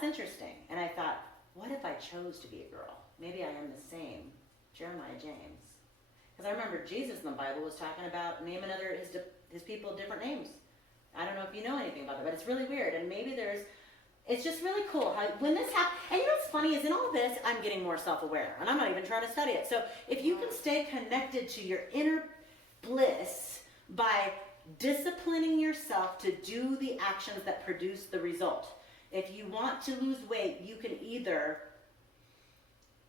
that's interesting. And I thought, what if I chose to be a girl? Maybe I am the same Jeremiah James. Because I remember Jesus in the Bible was talking about naming his people different names. I don't know if you know anything about that, but it's really weird. And maybe it's just really cool how when this happens. And you know what's funny is in all this, I'm getting more self-aware. And I'm not even trying to study it. So if you can stay connected to your inner bliss by disciplining yourself to do the actions that produce the result. If you want to lose weight, you can either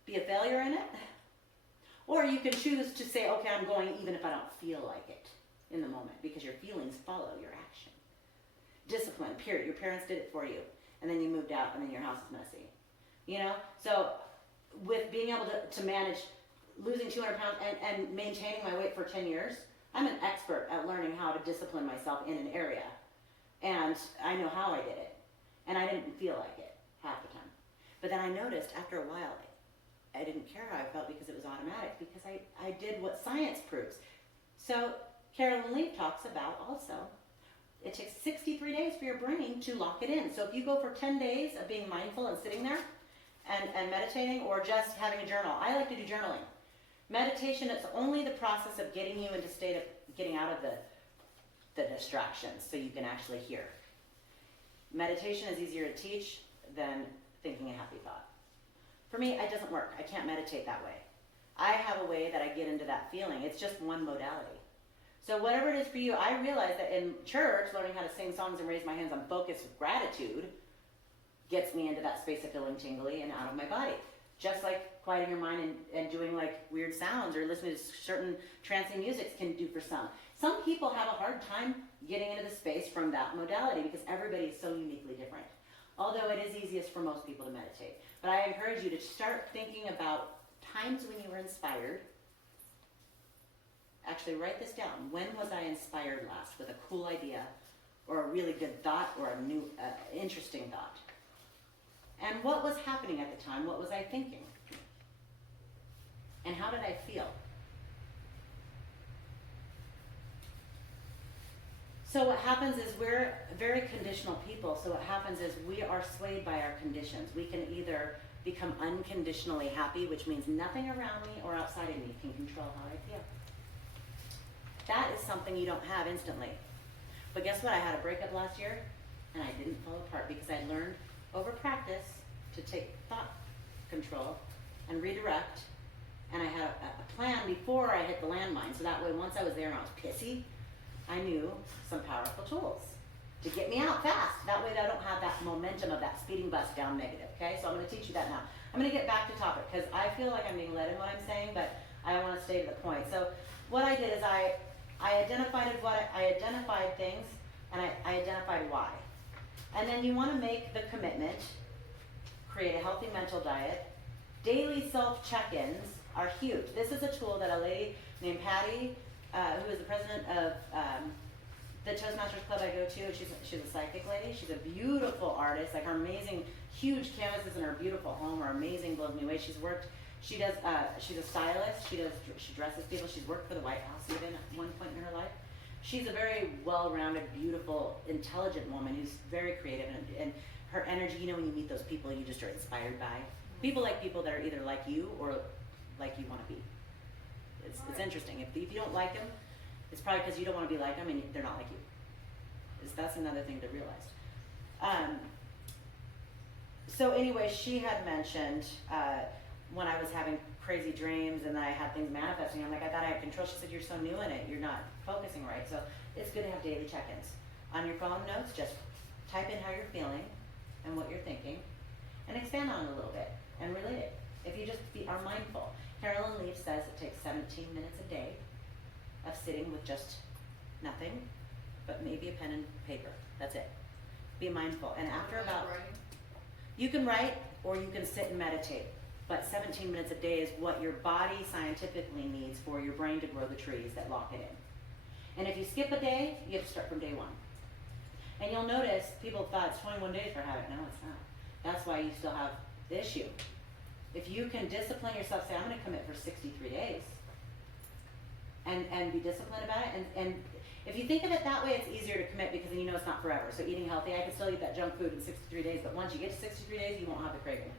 be a failure in it, or you can choose to say, okay, I'm going even if I don't feel like it in the moment, because your feelings follow your action. Discipline, period. Your parents did it for you, and then you moved out, and then your house is messy. You know? So with being able to manage losing 200 pounds and maintaining my weight for 10 years, I'm an expert at learning how to discipline myself in an area. And I know how I did it. And I didn't feel like it half the time. But then I noticed after a while, I didn't care how I felt because it was automatic, because I did what science proves. So Carolyn Leaf talks about also, it takes 63 days for your brain to lock it in. So if you go for 10 days of being mindful and sitting there and meditating, or just having a journal, I like to do journaling. Meditation is only the process of getting you into state of getting out of the distractions so you can actually hear. Meditation is easier to teach than thinking a happy thought. For me, it doesn't work. I can't meditate that way. I have a way that I get into that feeling. It's just one modality. So whatever it is for you, I realize that in church, learning how to sing songs and raise my hands on focus with gratitude gets me into that space of feeling tingly and out of my body. Just like quieting your mind and doing like weird sounds or listening to certain trancing music can do for some. Some people have a hard time getting into the space from that modality because everybody is so uniquely different. Although it is easiest for most people to meditate. But I encourage you to start thinking about times when you were inspired. Actually write this down. When was I inspired last with a cool idea or a really good thought or a new interesting thought? And what was happening at the time? What was I thinking? And how did I feel? So what happens is we're very conditional people. So what happens is we are swayed by our conditions. We can either become unconditionally happy, which means nothing around me or outside of me can control how I feel. That is something you don't have instantly. But guess what? I had a breakup last year, and I didn't fall apart because I learned over practice to take thought control and redirect. And I had a plan before I hit the landmine. So that way, once I was there and I was pissy, I knew some powerful tools to get me out fast. That way I don't have that momentum of that speeding bus down negative, okay? So I'm going to teach you that now. I'm going to get back to topic because I feel like I'm being led in what I'm saying, but I want to stay to the point. So what I did is I identified things and I identified why. And then you want to make the commitment, create a healthy mental diet. Daily self-check-ins are huge. This is a tool that a lady named Patty, who is the president of the Toastmasters Club I go to. She's a psychic lady. She's a beautiful artist. Like her amazing, huge canvases in her beautiful home are amazing, blows me away. She's a stylist. She dresses people. She's worked for the White House even at one point in her life. She's a very well-rounded, beautiful, intelligent woman who's very creative, and her energy, you know, when you meet those people you just are inspired by. People like people that are either like you or like you want to be. It's interesting. If you don't like them, it's probably because you don't want to be like them and they're not like you. That's another thing to realize. So anyway, she had mentioned when I was having crazy dreams and then I had things manifesting, I'm like, I thought I had control. She said, you're so new in it, you're not focusing right. So it's good to have daily check-ins. On your phone notes, just type in how you're feeling and what you're thinking and expand on it a little bit and relate it. If you just are mindful. Carolyn Leaf says it takes 17 minutes a day of sitting with just nothing, but maybe a pen and paper. That's it. Be mindful. And after about, you can write or you can sit and meditate. But 17 minutes a day is what your body scientifically needs for your brain to grow the trees that lock it in. And if you skip a day, you have to start from day one. And you'll notice people thought it's 21 days for habit. No, it's not. That's why you still have the issue. If you can discipline yourself, say, I'm going to commit for 63 days, and be disciplined about it, and If you think of it that way, it's easier to commit because then you know it's not forever. So eating healthy, I can still eat that junk food in 63 days, but once you get to 63 days, you won't have the craving.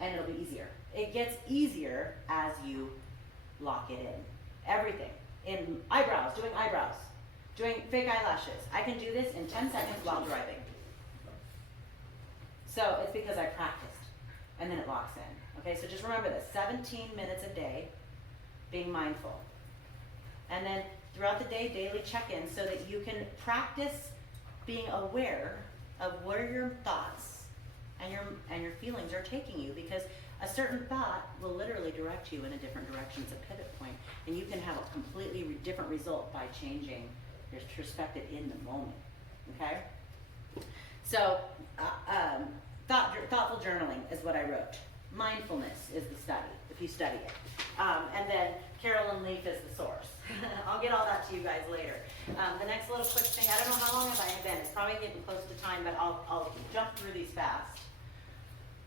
And it'll be easier. It gets easier as you lock it in. Everything. In eyebrows, doing fake eyelashes. I can do this in 10 seconds while driving. So it's because I practiced, and then it locks in. Okay, so just remember this, 17 minutes a day, being mindful. And then throughout the day, daily check-in so that you can practice being aware of where your thoughts and your feelings are taking you, because a certain thought will literally direct you in a different direction. It's a pivot point, and you can have a completely different result by changing your perspective in the moment, okay? So, thoughtful journaling is what I wrote. Mindfulness is the study, if you study it. And then Carolyn Leaf is the source. I'll get all that to you guys later. The next little quick thing, I don't know how long have I been. It's probably getting close to time, but I'll jump through these fast.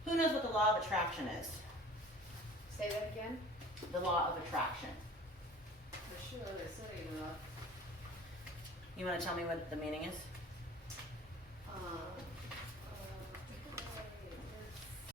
Who knows what the law of attraction is? Say that again? The law of attraction. For sure, they say enough. You want to tell me what the meaning is?